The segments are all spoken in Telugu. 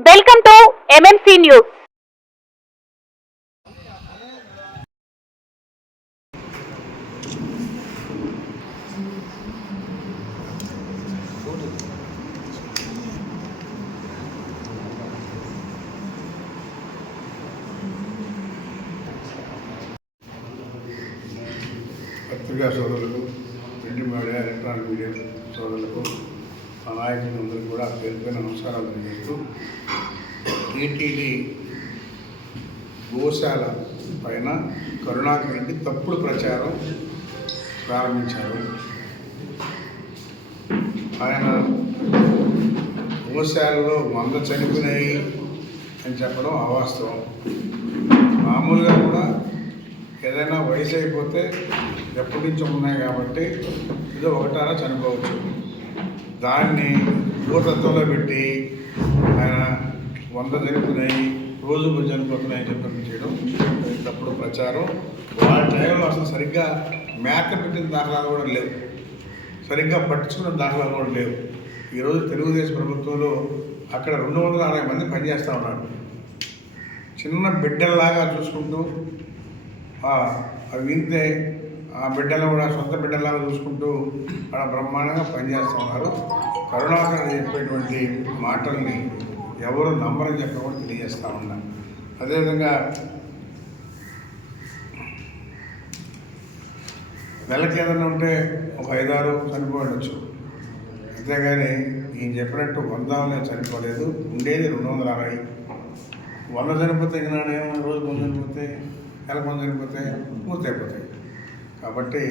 వెల్కమ్ టు ఎంఎంసీ న్యూస్ పత్రికా సోదరులకు ప్రింట్ మీడియా ఎలక్ట్రానిక్ మీడియా సోదరులకు మా నాయకులందరూ కూడా పేరు పైన నమస్కారాలు తెలియజేస్తూ టీటీడీ గోశాల పైన కరుణాకర్ రెడ్డి తప్పుడు ప్రచారం ప్రారంభించారు. ఆయన గోశాలలో మంద చనిపోయినాయి అని చెప్పడం అవాస్తవం. మామూలుగా కూడా ఏదైనా వయసు అయిపోతే ఎప్పటి నుంచి ఉన్నాయి కాబట్టి ఏదో ఒకటారా చనిపోవచ్చు. దాన్ని భూతత్వంలో పెట్టి ఆయన వంద జరుగుతున్నాయి రోజు చనిపోతున్నాయి అని చెప్పి చేయడం తప్పుడు ప్రచారం. వాళ్ళ టైంలో అసలు సరిగ్గా మేక పెట్టిన దాఖలాలు కూడా లేవు. సరిగ్గా పట్టించుకున్న దాఖలాలు కూడా లేవు. ఈరోజు తెలుగుదేశం ప్రభుత్వంలో అక్కడ రెండు వందల అరవై మంది పనిచేస్తూ ఉన్నారు. చిన్న బిడ్డల్లాగా చూసుకుంటూ అవి వింతే ఆ బిడ్డలు కూడా సొంత బిడ్డలాగా చూసుకుంటూ అక్కడ బ్రహ్మాండంగా పనిచేస్తూ ఉన్నారు. కరుణాకర్ చెప్పేటువంటి మాటల్ని ఎవరు నమ్మరని చెప్పి కూడా తెలియజేస్తూ ఉన్నారు అదేవిధంగా నెలకి ఏదైనా ఉంటే ఒక ఐదారు చనిపోవచ్చు. అంతేగాని ఈయన చెప్పినట్టు వందాలనే చనిపోలేదు. ఉండేది రెండు వందల అరవై. వంద చనిపోతే ఈనాడేమో రోజు కొంత చనిపోతే నెల కొంత చనిపోతే పూర్తి అయిపోతాయి కాబట్టి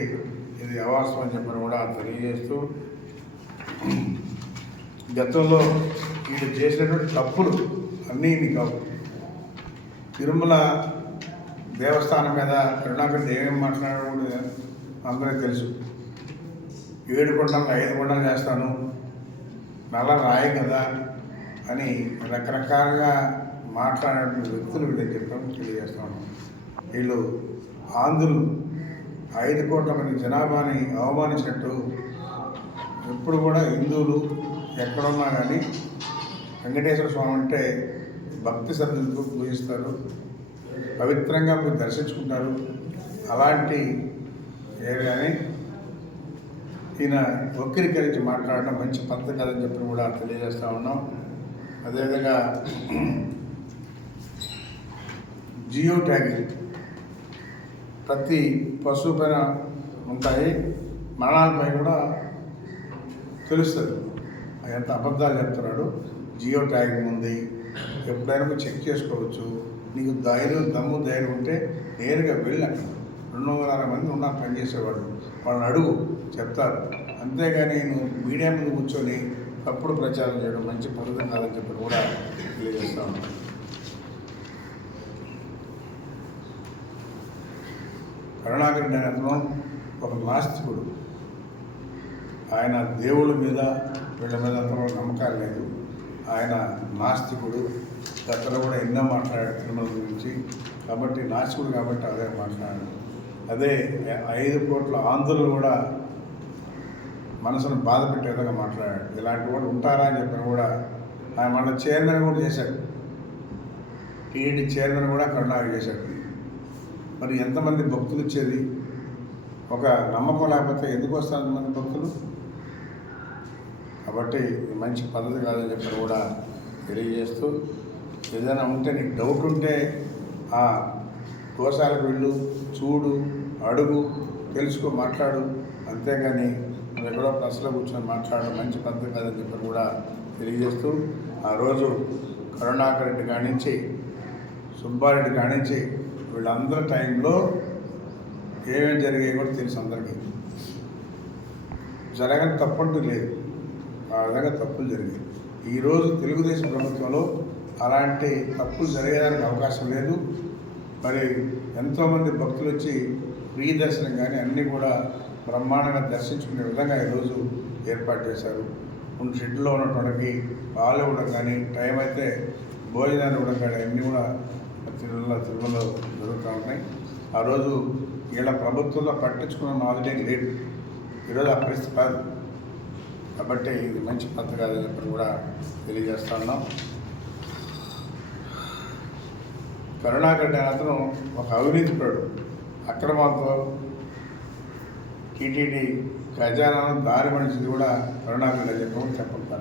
ఇది అవాస్తవం అని చెప్పని కూడా తెలియజేస్తూ గతంలో వీళ్ళు చేసినటువంటి తప్పులు అన్నీ మీకు కావు. తిరుమల దేవస్థానం మీద కరుణాకర్ ఏమేమి మాట్లాడాడో అందరికీ తెలుసు. ఏడు కొండలు ఐదు కొండలు చేస్తాను. నల్ల రాయి కదా అని రకరకాలుగా మాట్లాడేటువంటి వ్యక్తులు వీళ్ళకి చెప్పడం తెలియజేస్తాను వీళ్ళు ఆంధ్రులు. ఐదు కోట్ల మంది జనాభాని అవమానించినట్టు ఎప్పుడు కూడా హిందువులు ఎక్కడున్నా కానీ వెంకటేశ్వర స్వామి అంటే భక్తి శ్రద్ధలతో పూజిస్తారు పవిత్రంగా మీరు దర్శించుకుంటారు. అలాంటి ఏరియాని ఈయన వక్రీకరించి మాట్లాడడం మంచి పద్ధతి కాదని చెప్పి కూడా తెలియజేస్తూ ఉన్నాం. అదేవిధంగా జియో ట్యాగింగ్ ప్రతి పశువు పైన ఉంటాయి. మరణాలపై కూడా తెలుస్తుంది. ఎంత అబద్ధాలు చెప్తున్నాడు. జియో ట్యాగింగ్ ఉంది. ఎప్పుడైనా చెక్ చేసుకోవచ్చు. నీకు ధైర్యం దమ్ము ధైర్యం ఉంటే నేరుగా వెళ్ళి అక్కడ రెండు వందల అరవై మంది ఉన్నారు పనిచేసేవాళ్ళు వాళ్ళని అడుగు చెప్తారు. అంతేగాని నువ్వు మీడియా మీద కూర్చొని తప్పుడు ప్రచారం చేయడం మంచి పద్ధతి కాదని చెప్పి కూడా తెలియజేస్తాను కరుణాకర్ అనే అతను ఒక నాస్తికుడు ఆయన దేవుళ్ళ మీద వీళ్ళ మీద అతను నమ్మకాలు లేదు. ఆయన నాస్తికుడు గతంలో కూడా ఎన్నో మాట్లాడాడు తిరుమల గురించి. కాబట్టి నాస్తికుడు కాబట్టి అదే మాట్లాడాడు. అదే ఐదు కోట్ల ఆంధ్రులు కూడా మనసును బాధ పెట్టే మాట్లాడాడు. ఇలాంటి వాళ్ళు ఉంటారా అని చెప్పిన కూడా ఆయన మన చైర్మన్ కూడా చేశాడు. టీఈడి చైర్మన్ కూడా కరుణాకర్ చేశాడు. మరి ఎంతమంది భక్తులు ఇచ్చేది? ఒక నమ్మకం లేకపోతే ఎందుకు వస్తారు మంది భక్తులు? కాబట్టి మంచి పద్ధతి కాదని చెప్పి కూడా తెలియజేస్తూ ఏదైనా ఉంటే నీకు డౌట్ ఉంటే ఆ దోషాలకు వెళ్ళు చూడు అడుగు తెలుసుకో మాట్లాడు. అంతేగాని ఎక్కడో ప్లస్లో కూర్చొని మాట్లాడడం మంచి పద్ధతి కాదని చెప్పి కూడా తెలియజేస్తూ ఆ రోజు కరుణాకర్ రెడ్డి కానించి సుబ్బారెడ్డి కానించి వీళ్ళందరి టైంలో ఏమేమి జరిగాయి కూడా తెలుసు అందరికీ. జరగని తప్పంటూ లేదు. ఆ విధంగా తప్పులు జరిగాయి. ఈరోజు తెలుగుదేశం ప్రభుత్వంలో అలాంటి తప్పులు జరిగేదానికి అవకాశం లేదు. మరి ఎంతోమంది భక్తులు వచ్చి ప్రియ దర్శనం కానీ అన్నీ కూడా బ్రహ్మాండంగా దర్శించుకునే విధంగా ఈరోజు ఏర్పాటు చేశారు. కొన్ని షెడ్లో ఉన్నటువంటి పాలు ఇవ్వడం కానీ టైం అయితే భోజనాలు ఇవ్వడం కానీ అన్నీ కూడా తిరుమల తిరుమలలో జరుగుతూ ఉన్నాయి. ఆ రోజు వీళ్ళ ప్రభుత్వంలో పట్టించుకున్న మాదిరి లేదు ఈరోజు ఆ పరిస్థితి కాదు. కాబట్టి ఇది మంచి పద్ధతి కాదని చెప్పి కూడా తెలియజేస్తా ఉన్నాం. కరుణాకర్ అతను ఒక అవినీతిపరుడు అక్రమంతో టీటీడీ ఖజానాను దారి మనిషిది కూడా కరుణాకర్ అని చెప్పకుండా